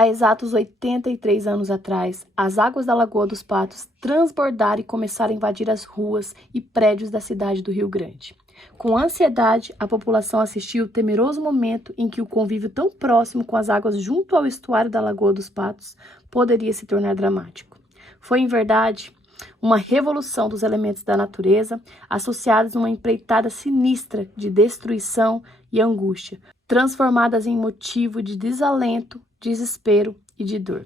Há exatos 83 anos atrás, as águas da Lagoa dos Patos transbordaram e começaram a invadir as ruas e prédios da cidade do Rio Grande. Com ansiedade, a população assistiu o temeroso momento em que o convívio tão próximo com as águas junto ao estuário da Lagoa dos Patos poderia se tornar dramático. Foi, em verdade, uma revolução dos elementos da natureza, associados a uma empreitada sinistra de destruição e angústia, transformadas em motivo de desalento, desespero e de dor.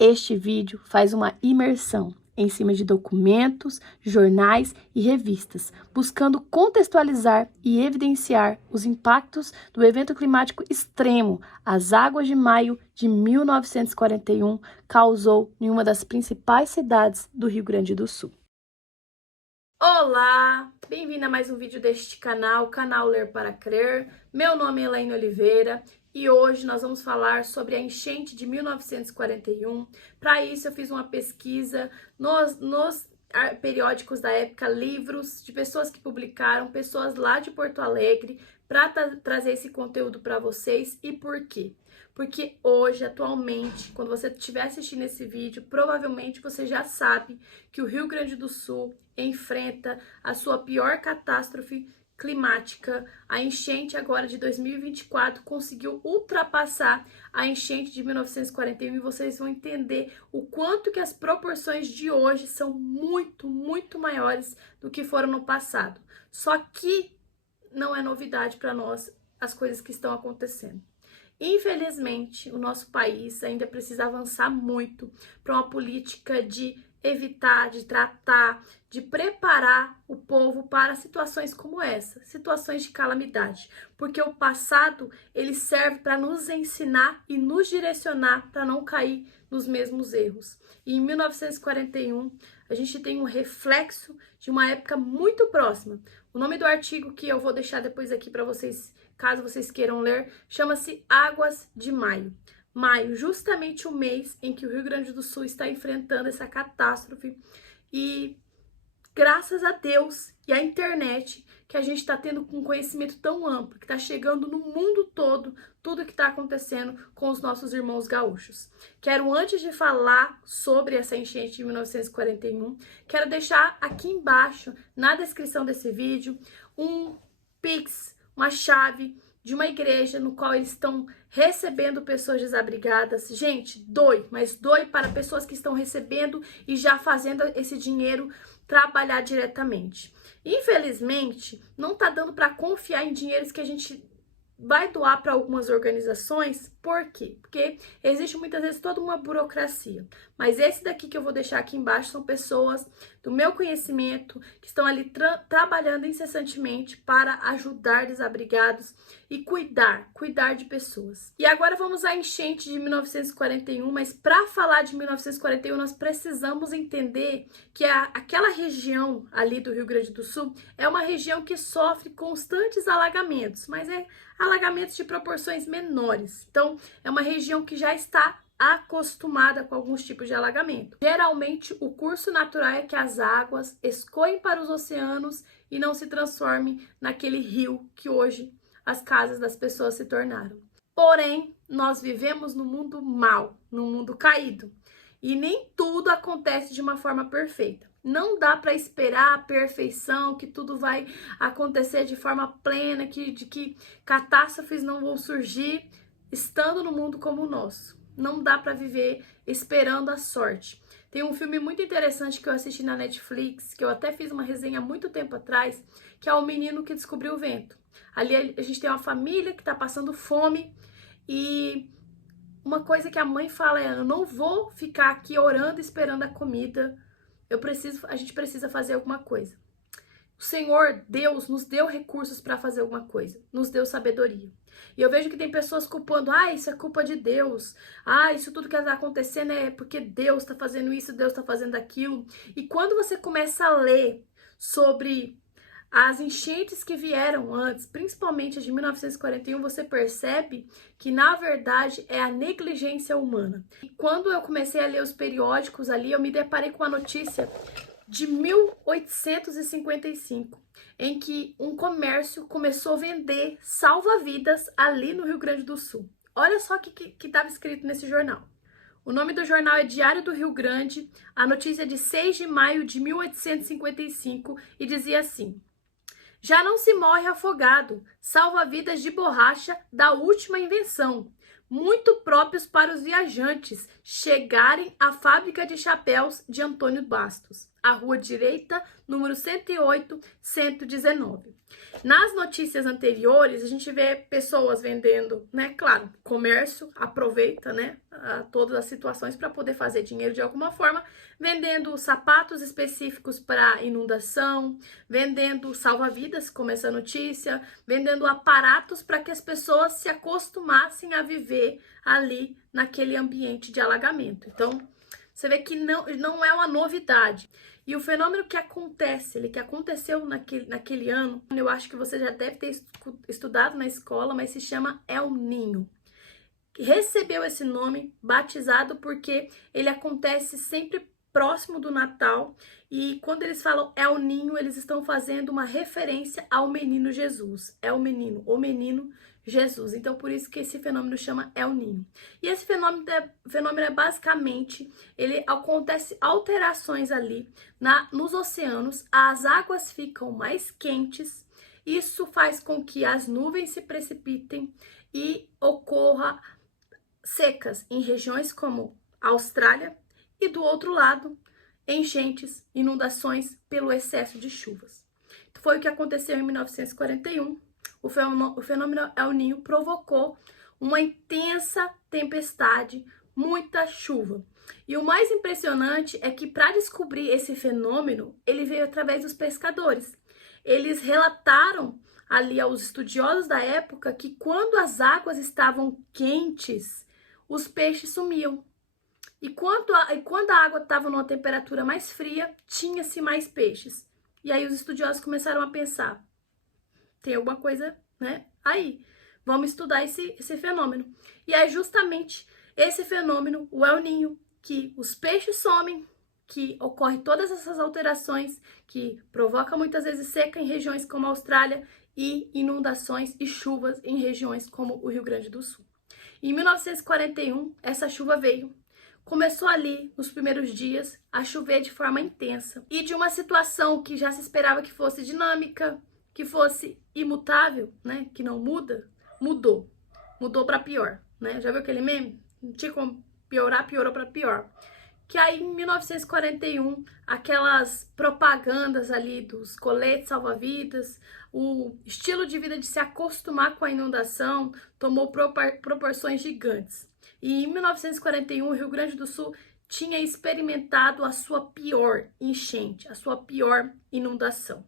Este vídeo faz uma imersão em cima de documentos, jornais e revistas, buscando contextualizar e evidenciar os impactos do evento climático extremo, as águas de maio de 1941, causou em uma das principais cidades do Rio Grande do Sul. Olá, bem-vindo a mais um vídeo deste canal, canal Ler para Crer. Meu nome é Elaine Oliveira e hoje nós vamos falar sobre a enchente de 1941. Para isso eu fiz uma pesquisa nos periódicos da época, livros de pessoas que publicaram, pessoas lá de Porto Alegre, para trazer esse conteúdo para vocês. E por quê? Porque hoje, atualmente, quando você estiver assistindo esse vídeo, provavelmente você já sabe que o Rio Grande do Sul enfrenta a sua pior catástrofe climática. A enchente agora de 2024 conseguiu ultrapassar a enchente de 1941 e vocês vão entender o quanto que as proporções de hoje são muito maiores do que foram no passado. Só que não é novidade para nós as coisas que estão acontecendo. Infelizmente, o nosso país ainda precisa avançar muito para uma política de evitar, de tratar, de preparar o povo para situações como essa, situações de calamidade, porque o passado ele serve para nos ensinar e nos direcionar para não cair nos mesmos erros. E em 1941, a gente tem um reflexo de uma época muito próxima. O nome do artigo que eu vou deixar depois aqui para vocês, caso vocês queiram ler, chama-se Águas de Maio. Maio, justamente o mês em que o Rio Grande do Sul está enfrentando essa catástrofe, e graças a Deus e à internet que a gente está tendo um conhecimento tão amplo, que está chegando no mundo todo, tudo que está acontecendo com os nossos irmãos gaúchos. Quero, antes de falar sobre essa enchente de 1941, quero deixar aqui embaixo, na descrição desse vídeo, um Pix, uma chave de uma igreja no qual eles estão recebendo pessoas desabrigadas. Gente, doe, mas doe para pessoas que estão recebendo e já fazendo esse dinheiro trabalhar diretamente. Infelizmente, não tá dando para confiar em dinheiros que a gente vai doar para algumas organizações. Por quê? Porque existe muitas vezes toda uma burocracia. Mas esse daqui que eu vou deixar aqui embaixo são pessoas do meu conhecimento que estão ali trabalhando incessantemente para ajudar desabrigados e cuidar de pessoas. E agora vamos à enchente de 1941, mas para falar de 1941 nós precisamos entender que aquela região ali do Rio Grande do Sul é uma região que sofre constantes alagamentos, mas é alagamentos de proporções menores. Então, é uma região que já está acostumada com alguns tipos de alagamento. Geralmente, o curso natural é que as águas escoem para os oceanos e não se transformem naquele rio que hoje as casas das pessoas se tornaram. Porém, nós vivemos num mundo mau, num mundo caído, e nem tudo acontece de uma forma perfeita. Não dá para esperar a perfeição, que tudo vai acontecer de forma plena, que catástrofes não vão surgir estando no mundo como o nosso. Não dá para viver esperando a sorte. Tem um filme muito interessante que eu assisti na Netflix, que eu até fiz uma resenha há muito tempo atrás, que é O Menino que Descobriu o Vento. Ali a gente tem uma família que está passando fome e uma coisa que a mãe fala é: eu não vou ficar aqui orando esperando a comida. A gente precisa fazer alguma coisa. O Senhor, Deus, nos deu recursos para fazer alguma coisa, nos deu sabedoria. E eu vejo que tem pessoas culpando: isso é culpa de Deus, isso tudo que está acontecendo é porque Deus está fazendo isso, Deus está fazendo aquilo. E quando você começa a ler sobre as enchentes que vieram antes, principalmente as de 1941, você percebe que, na verdade, é a negligência humana. E quando eu comecei a ler os periódicos ali, eu me deparei com a notícia de 1855, em que um comércio começou a vender salva-vidas ali no Rio Grande do Sul. Olha só o que estava escrito nesse jornal. O nome do jornal é Diário do Rio Grande, a notícia é de 6 de maio de 1855 e dizia assim: já não se morre afogado, salva-vidas de borracha da última invenção, muito próprios para os viajantes chegarem à fábrica de chapéus de Antônio Bastos, a rua direita, número 108, 119. Nas notícias anteriores, a gente vê pessoas vendendo, né? Claro, comércio aproveita, né? Todas as situações para poder fazer dinheiro de alguma forma, vendendo sapatos específicos para inundação, vendendo salva-vidas, como essa notícia, vendendo aparatos para que as pessoas se acostumassem a viver ali naquele ambiente de alagamento. Então, você vê que não é uma novidade. E o fenômeno que aconteceu naquele ano, eu acho que você já deve ter estudado na escola, mas se chama El Niño. Recebeu esse nome, batizado, porque ele acontece sempre próximo do Natal, e quando eles falam El Niño, eles estão fazendo uma referência ao menino Jesus. É o menino Jesus. Então, por isso que esse fenômeno chama El Niño. E esse fenômeno é basicamente, ele acontece alterações ali nos oceanos, as águas ficam mais quentes, isso faz com que as nuvens se precipitem e ocorra secas em regiões como a Austrália e do outro lado, enchentes, inundações pelo excesso de chuvas. Foi o que aconteceu em 1941. O fenômeno El Niño provocou uma intensa tempestade, muita chuva. E o mais impressionante é que para descobrir esse fenômeno, ele veio através dos pescadores. Eles relataram ali aos estudiosos da época que quando as águas estavam quentes, os peixes sumiam. E quando a água estava numa temperatura mais fria, tinha-se mais peixes. E aí os estudiosos começaram a pensar, tem alguma coisa, né? Aí, vamos estudar esse fenômeno. E é justamente esse fenômeno, o El Niño, que os peixes somem, que ocorre todas essas alterações, que provoca muitas vezes seca em regiões como a Austrália e inundações e chuvas em regiões como o Rio Grande do Sul. Em 1941, essa chuva veio. Começou ali, nos primeiros dias, a chover de forma intensa. E de uma situação que já se esperava que fosse dinâmica, que fosse imutável, né? Que não muda, mudou. Mudou para pior, né? Já viu aquele meme? Não tinha como piorar, piorou para pior. Que aí, em 1941, aquelas propagandas ali dos coletes salva-vidas, o estilo de vida de se acostumar com a inundação tomou proporções gigantes. E em 1941, o Rio Grande do Sul tinha experimentado a sua pior enchente, a sua pior inundação.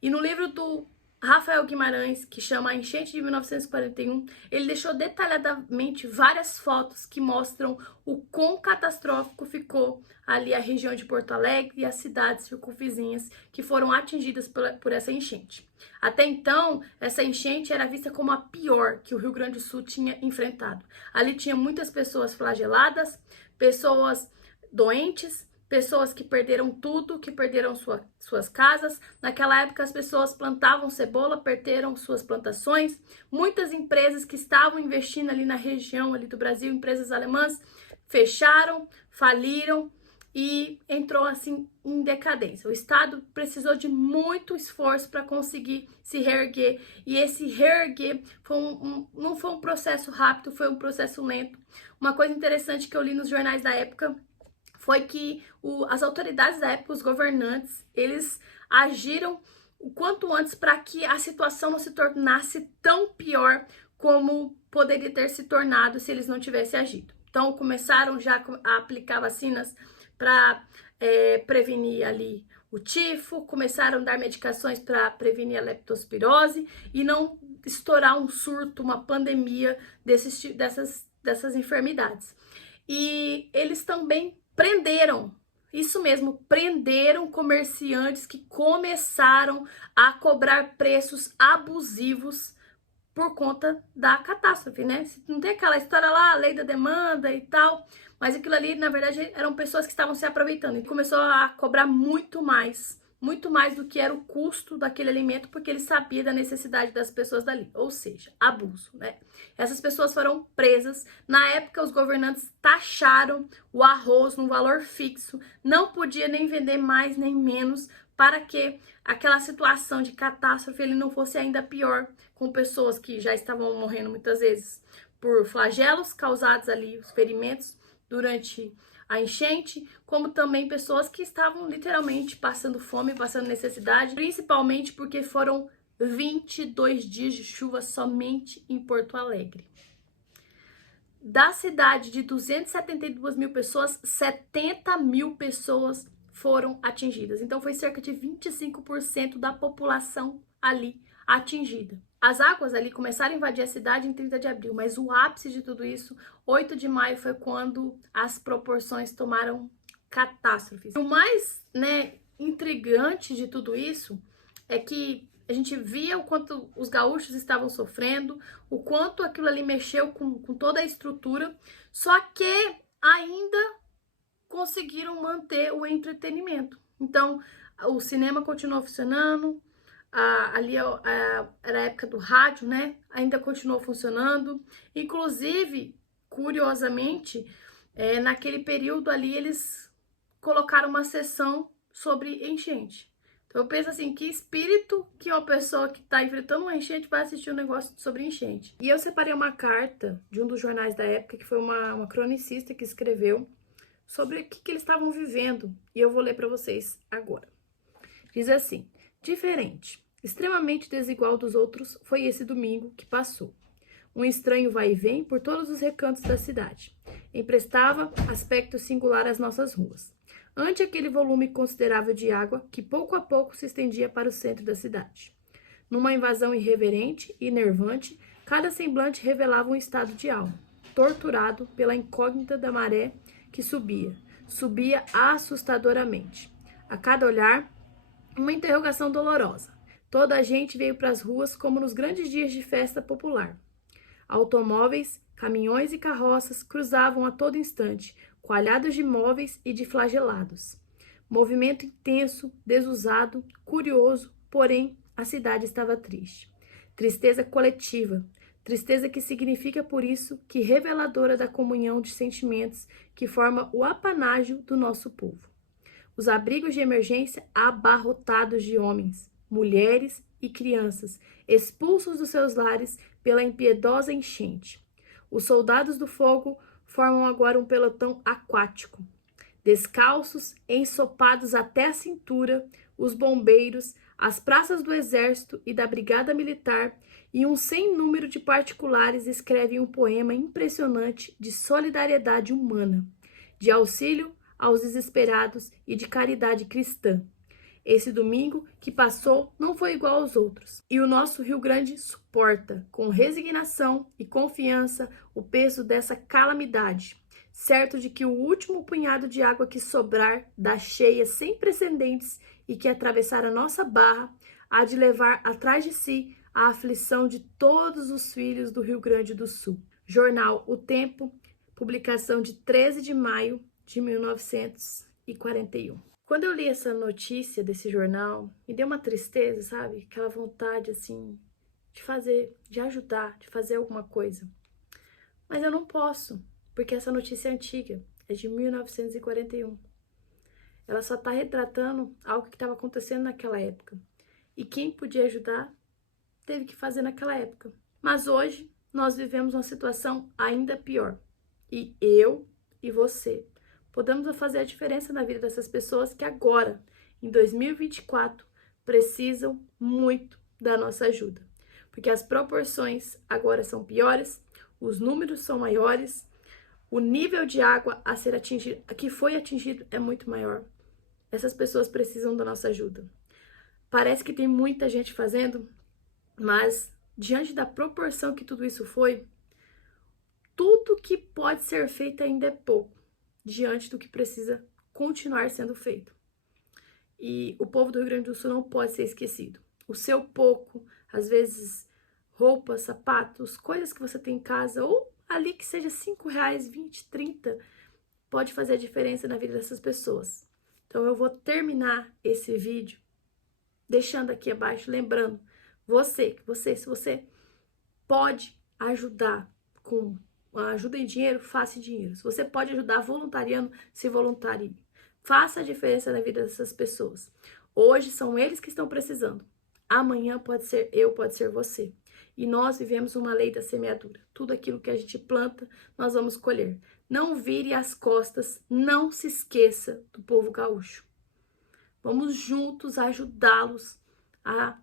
E no livro do Rafael Guimarães, que chama A Enchente de 1941, ele deixou detalhadamente várias fotos que mostram o quão catastrófico ficou ali a região de Porto Alegre e as cidades circunvizinhas que foram atingidas por essa enchente. Até então, essa enchente era vista como a pior que o Rio Grande do Sul tinha enfrentado. Ali tinha muitas pessoas flageladas, pessoas doentes, pessoas que perderam tudo, que perderam suas casas. Naquela época, as pessoas plantavam cebola, perderam suas plantações. Muitas empresas que estavam investindo ali na região ali do Brasil, empresas alemãs, fecharam, faliram e entrou assim em decadência. O Estado precisou de muito esforço para conseguir se reerguer. E esse reerguer não foi um processo rápido, foi um processo lento. Uma coisa interessante que eu li nos jornais da época foi que as autoridades da época, os governantes, eles agiram o quanto antes para que a situação não se tornasse tão pior como poderia ter se tornado se eles não tivessem agido. Então, começaram já a aplicar vacinas para prevenir ali o tifo, começaram a dar medicações para prevenir a leptospirose e não estourar um surto, uma pandemia dessas enfermidades. E eles também prenderam, isso mesmo, prenderam comerciantes que começaram a cobrar preços abusivos por conta da catástrofe, né? Não tem aquela história lá, a lei da demanda e tal, mas aquilo ali, na verdade, eram pessoas que estavam se aproveitando e começou a cobrar muito mais muito mais do que era o custo daquele alimento, porque ele sabia da necessidade das pessoas dali, ou seja, abuso, né? Essas pessoas foram presas. Na época, os governantes taxaram o arroz num valor fixo, não podia nem vender mais nem menos, para que aquela situação de catástrofe ele não fosse ainda pior, com pessoas que já estavam morrendo muitas vezes por flagelos causados ali, os ferimentos durante a enchente, como também pessoas que estavam literalmente passando fome, passando necessidade, principalmente porque foram 22 dias de chuva somente em Porto Alegre. Da cidade de 272 mil pessoas, 70 mil pessoas foram atingidas. Então foi cerca de 25% da população ali atingida. As águas ali começaram a invadir a cidade em 30 de abril, mas o ápice de tudo isso, 8 de maio, foi quando as proporções tomaram catástrofes. O mais, intrigante de tudo isso é que a gente via o quanto os gaúchos estavam sofrendo, o quanto aquilo ali mexeu com toda a estrutura, só que ainda conseguiram manter o entretenimento. Então, o cinema continuou funcionando, era a época do rádio, né? Ainda continuou funcionando. Inclusive, curiosamente, naquele período ali, eles colocaram uma sessão sobre enchente. Então, eu penso assim, que espírito que uma pessoa que está enfrentando uma enchente vai assistir um negócio sobre enchente. E eu separei uma carta de um dos jornais da época, que foi uma cronicista que escreveu sobre o que eles estavam vivendo. E eu vou ler para vocês agora. Diz assim: diferente, extremamente desigual dos outros foi esse domingo que passou. Um estranho vai e vem por todos os recantos da cidade. Emprestava aspecto singular às nossas ruas. Ante aquele volume considerável de água que pouco a pouco se estendia para o centro da cidade. Numa invasão irreverente e enervante, cada semblante revelava um estado de alma, torturado pela incógnita da maré que subia assustadoramente. A cada olhar, uma interrogação dolorosa. Toda a gente veio para as ruas como nos grandes dias de festa popular. Automóveis, caminhões e carroças cruzavam a todo instante, coalhados de móveis e de flagelados. Movimento intenso, desusado, curioso, porém a cidade estava triste. Tristeza coletiva, tristeza que significa por isso que reveladora da comunhão de sentimentos que forma o apanágio do nosso povo. Os abrigos de emergência abarrotados de homens, mulheres e crianças, expulsos dos seus lares pela impiedosa enchente. Os soldados do fogo formam agora um pelotão aquático. Descalços, ensopados até a cintura, os bombeiros, as praças do exército e da brigada militar e um sem número de particulares escrevem um poema impressionante de solidariedade humana, de auxílio aos desesperados e de caridade cristã. Esse domingo que passou não foi igual aos outros. E o nosso Rio Grande suporta, com resignação e confiança, o peso dessa calamidade, certo de que o último punhado de água que sobrar da cheia sem precedentes e que atravessar a nossa barra há de levar atrás de si a aflição de todos os filhos do Rio Grande do Sul. Jornal O Tempo, publicação de 13 de maio de 1941. Quando eu li essa notícia desse jornal, me deu uma tristeza, sabe? Aquela vontade, assim, de ajudar, de fazer alguma coisa. Mas eu não posso, porque essa notícia é antiga, é de 1941. Ela só está retratando algo que estava acontecendo naquela época. E quem podia ajudar, teve que fazer naquela época. Mas hoje, nós vivemos uma situação ainda pior. E eu e você podemos fazer a diferença na vida dessas pessoas que agora, em 2024, precisam muito da nossa ajuda. Porque as proporções agora são piores, os números são maiores, o nível de água a ser atingido, que foi atingido, é muito maior. Essas pessoas precisam da nossa ajuda. Parece que tem muita gente fazendo, mas diante da proporção que tudo isso foi, tudo que pode ser feito ainda é pouco, diante do que precisa continuar sendo feito. E o povo do Rio Grande do Sul não pode ser esquecido. O seu pouco, às vezes, roupas, sapatos, coisas que você tem em casa, ou ali que seja R$5, 20, 30, pode fazer a diferença na vida dessas pessoas. Então eu vou terminar esse vídeo deixando aqui abaixo, lembrando, se você pode ajudar com ajuda em dinheiro, faça em dinheiro. Se você pode ajudar voluntariando, se voluntarie. Faça a diferença na vida dessas pessoas. Hoje são eles que estão precisando. Amanhã pode ser eu, pode ser você. E nós vivemos uma lei da semeadura. Tudo aquilo que a gente planta, nós vamos colher. Não vire as costas, não se esqueça do povo gaúcho. Vamos juntos ajudá-los a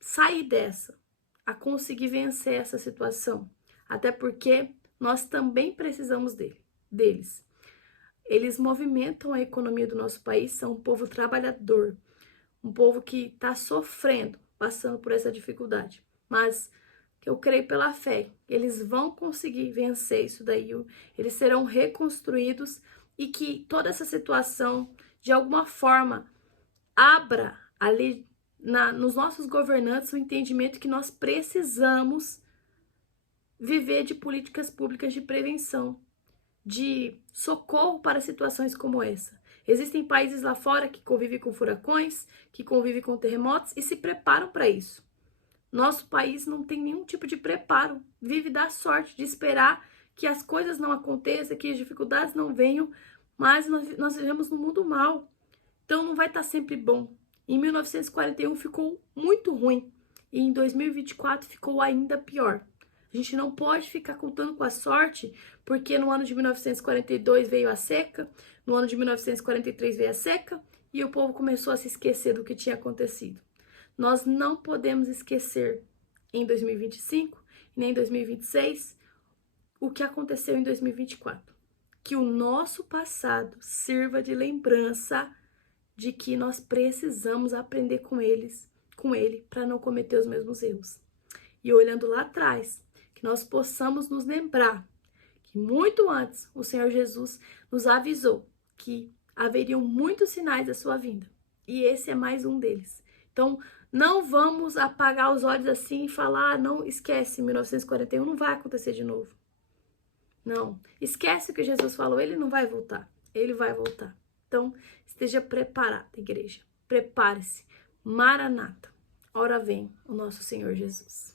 sair dessa, a conseguir vencer essa situação. Até porque nós também precisamos deles. Eles movimentam a economia do nosso país, são um povo trabalhador, um povo que está sofrendo, passando por essa dificuldade. Mas eu creio pela fé, eles vão conseguir vencer isso daí, eles serão reconstruídos e que toda essa situação, de alguma forma, abra ali nos nossos governantes o entendimento que nós precisamos viver de políticas públicas de prevenção, de socorro para situações como essa. Existem países lá fora que convivem com furacões, que convivem com terremotos e se preparam para isso. Nosso país não tem nenhum tipo de preparo, vive da sorte de esperar que as coisas não aconteçam, que as dificuldades não venham, mas nós vivemos num mundo mal, então não vai estar sempre bom. Em 1941 ficou muito ruim e em 2024 ficou ainda pior. A gente não pode ficar contando com a sorte, porque no ano de 1942 veio a seca, no ano de 1943 veio a seca e o povo começou a se esquecer do que tinha acontecido. Nós não podemos esquecer em 2025, nem em 2026, o que aconteceu em 2024. Que o nosso passado sirva de lembrança de que nós precisamos aprender com ele, para não cometer os mesmos erros. E olhando lá atrás, que nós possamos nos lembrar que muito antes o Senhor Jesus nos avisou que haveriam muitos sinais da sua vinda. E esse é mais um deles. Então, não vamos apagar os olhos assim e falar, não, esquece, 1941 não vai acontecer de novo. Não, esquece o que Jesus falou, ele não vai voltar, ele vai voltar. Então, esteja preparada, igreja, prepare-se, Maranata, ora vem o nosso Senhor Jesus.